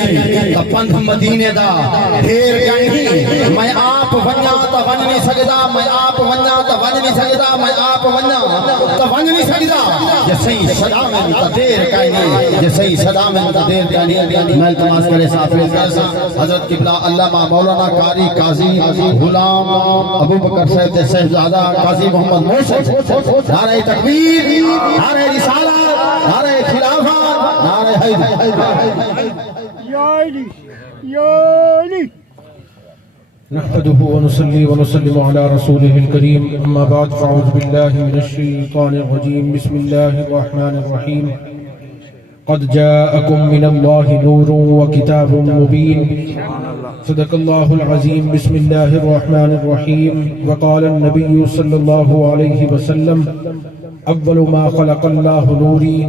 کہیں تو پنڈ مدینے دا دیر کہیں میں آپ ونیا تو ون نہیں سکتا میں آپ ونیا تو ون نہیں سکتا میں آپ ونیا تو ون نہیں سکتا یہ صحیح صدا میں تو دیر کہیں یہ صحیح صدا میں تو دیر کہیں میں التماس کرے سافر حضرت قبلہ علامہ مولانا قاری قاضی غلام ابو بکر صاحب صاحبزادہ قاضی محمد موسیٰ نعرہ تکبیر نعرہ رسالت نعرہ خلافت نعرہ حیدر یا علی یا علی نحمده ونصلي ونسلم على رسوله الكريم أما بعد فأعوذ بالله من الشيطان الرجيم بسم الله الرحمن الرحيم قد جاءكم من الله نور وكتاب مبين صدق الله العظيم بسم الله الرحمن الرحيم وقال النبي صلى الله عليه وسلم أول ما خلق الله نوري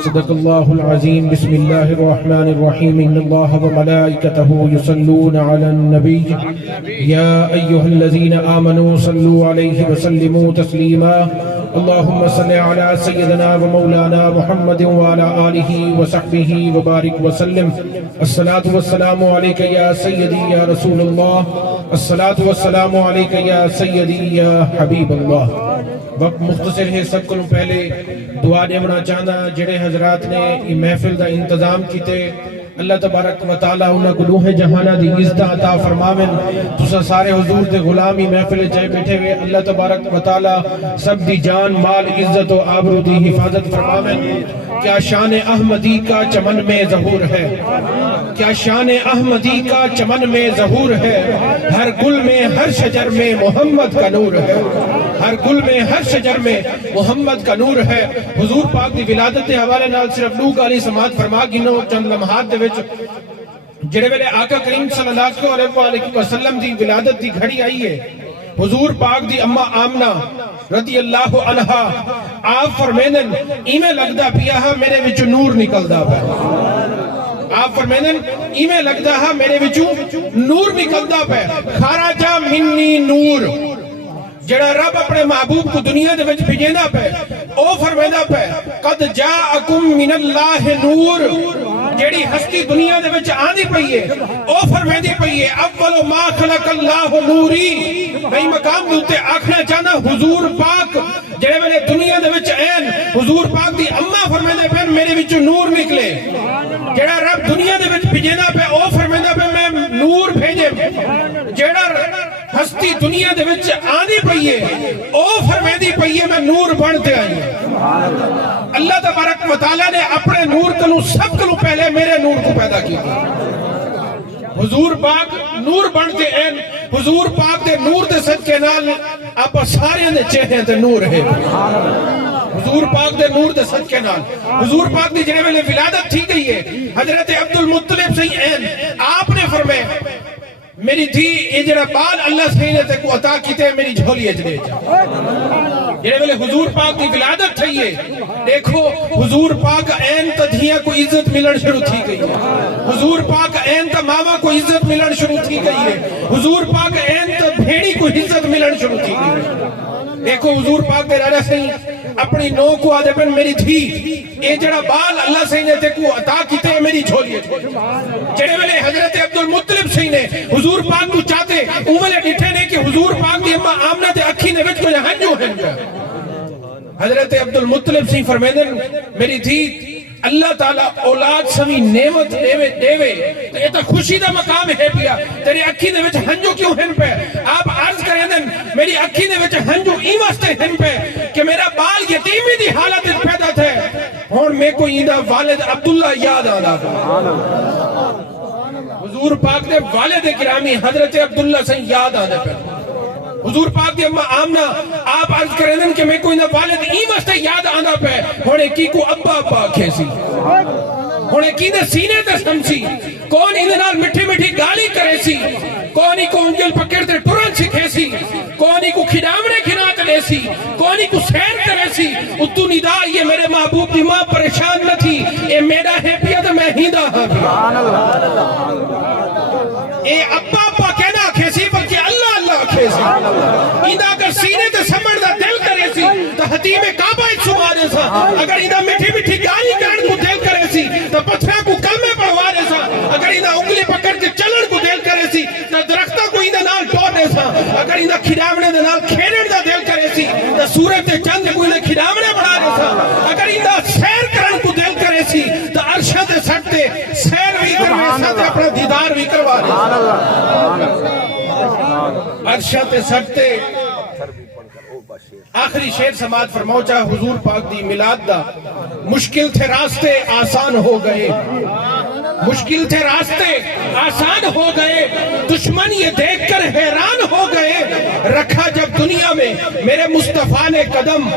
صدق الله العظيم بسم الله الرحمن الرحيم إن الله وملائكته يصلون على النبي يا أيها الذين آمنوا صلوا عليه وسلموا تسليما اللهم صل على سيدنا ومولانا محمد وعلى آله وصحبه وبارك وسلم الصلاة والسلام عليك يا سيدي يا رسول الله الصلاة والسلام عليك يا سيدي يا حبيب الله وقت مختصر ہے سب کو پہلے دعا دیونا چاہنا جڑے حضرات نے یہ محفل دا انتظام کیتے اللہ تبارک و تعالی انہاں کو روح جہانہ دی عزت عطا فرماویں تسا سارے حضور دے غلامی محفل چاہے بیٹھے ہوئے اللہ تبارک و تعالی سب دی جان مال عزت و آبرو دی حفاظت فرماویں کیا شان احمدی کا چمن میں ظہور ہے کیا شان احمدی کا چمن میں ظہور ہے ہر گل میں ہر شجر میں محمد کا نور ہے ہر گل میں ہر شجر میں محمد کا نور ہے حضور پاک دی ولادت دے حوالے نال صرف لوگ علی سماعت فرما گنو چند لمحات دے وچ جڑے ویلے آقا کریم صلی اللہ علیہ وسلم دی ولادت دی گھڑی آئی ہے حضور پاک دی اماں آمنہ رضی اللہ عنہا آپ فرمینن ایمیں لگدا پیا میرے وچ نور نکلدا پیا آپ فرمینن ایمیں لگدا میرے وچ نور نکلدا پیا خارجہ منی نور جڑا رب اپنے محبوب کو دنیا دے وچ بھیجیندا پے او فرمیندا پے قد جاءکم من اللہ نور جیڑی ہستی دنیا دے وچ آندی پئی ہے او فرمیندی پئی ہے اول ما خلق اللہ نوری میں مقام دے اوتے آکھنا چاہنا حضور پاک جڑے ویلے دنیا دے وچ این حضور پاک دی اماں فرمیندے پے میرے وچ نور نکلے جڑا رب دنیا دے وچ بھیجیندا پے او فرمیندا پے میں نور بھیجے جڑا ہستی دنیا دے وچ آندی پئی ہے او فرمیندی پئی ہے میں نور بنتے آئی اللہ تبارک و تعالیٰ نے اپنے نور کو سب کو پہلے میرے نور کو پیدا کی حضور پاک نور بنتے ہیں حضور پاک دے نور دے صدقے نال آپ سارے دے چہرے تے نور ہے حضور پاک دے نور دے صدقے نال حضور پاک دی جڑے ویلے ولادت تھی گئی ہے حضرت عبد المطلب سے آپ نے فرمایا میری تھی یہ جڑا بال اللہ سہینے تے کو عطا کیتے میری جھولی اجڑے جا جڑے ویلے حضور پاک کی ولادت تھی ہے دیکھو حضور پاک این تا دھیاں کو عزت ملن شروع تھی گئی ہے حضور پاک این تا ماما کو عزت ملن شروع تھی گئی ہے حضور پاک این تا بھیڑی کو عزت ملن شروع تھی گئی ہے دیکھو حضور پاک دے راجہ سہی اپنی نو کو آدھے پن میری تھی اے جڑا بال اللہ سہینے تے کو عطا کیتے میری جھولی جڑے ویلے حضرت عبد المطلب سہینے حضور پاک کو چاہتے اوہلے ڈٹھے نے کہ حضور پاک دی اماں آمنہ تے اکھی نے وچ کو ہنجو ہنجا حضرت عبد المطلب سی فرمیدن میری تھی اللہ تعالیٰ اولاد سمی نعمت دیوے تو یہ تو خوشی دا مقام ہے پیا تیری اکھی دے وچ ہنجو کیوں ہن پہ آپ عرض کریں دن میری اکھی دے وچ ہنجو ای واسطے ہن پہ کہ میرا بال یتیمی دی حالت پیدا تھے اور میں کو ایندہ والد عبداللہ یاد آنا حضور پاک دے والد کرامی حضرت عبداللہ سے یاد آنا پہ حضور پاک دی اماں آمنہ آپ عرض کریں دن کہ میں کوئی نہ والد ای واسطے یاد آنا پہ ہونے کی کو ابا ابا کھیسی ہونے کی دے سینے تے سمسی کون اندنال مٹھی مٹھی گالی کرے سی کونی کو انگل پکڑ تے ٹرن سکھے سی کونی کو کھڑامنے کھنات لے سی کونی کو سیر کرے سی اتو ندا یہ میرے محبوب دی ماں پریشان نہ تھی اے میرا ہے پیا تو میں ہیندہ ہاں اے ابا ابا کہنا کھیسی بلکہ اللہ اللہ کھیسی ایدہ اگر سینے تے سمڑ دا دل کرے سی تو حتیم کعبہ ایک سمارے سا اگر ایدہ مٹھی مٹھی گالی کرن کو دل کرے سی تو پتھرہ کو کلمے پڑھوا دے سا اگر نال کھیلن دا دل کرے سی تے سورج تے چند کوئی نے کھڈاونے بنا رہے سا اگر اندا سیر کرن کو دل کرے سی تے عرشاں تے سٹ تے سیر وی کرے سا تے اپنا دیدار وی کروا رہے عرشاں تے سٹ تے آخری شعر سماعت فرماؤ چاہے حضور پاک دی میلاد دا مشکل تھے راستے آسان ہو گئے مشکل تھے راستے آسان ہو گئے دشمن یہ دیکھ کر حیران ہو گئے رکھا جب دنیا میں میرے مصطفیٰ نے قدم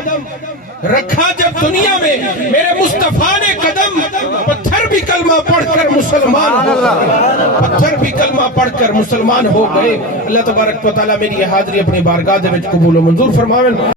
رکھا جب دنیا میں میرے مصطفیٰ نے قدم پتھر بھی کلمہ پڑھ کر مسلمان ہو گئے پتھر بھی کلمہ پڑھ کر مسلمان ہو گئے اللہ تبارک و تعالیٰ میری یہ حاضری اپنی بارگاہ دے وچ قبول و منظور فرماویں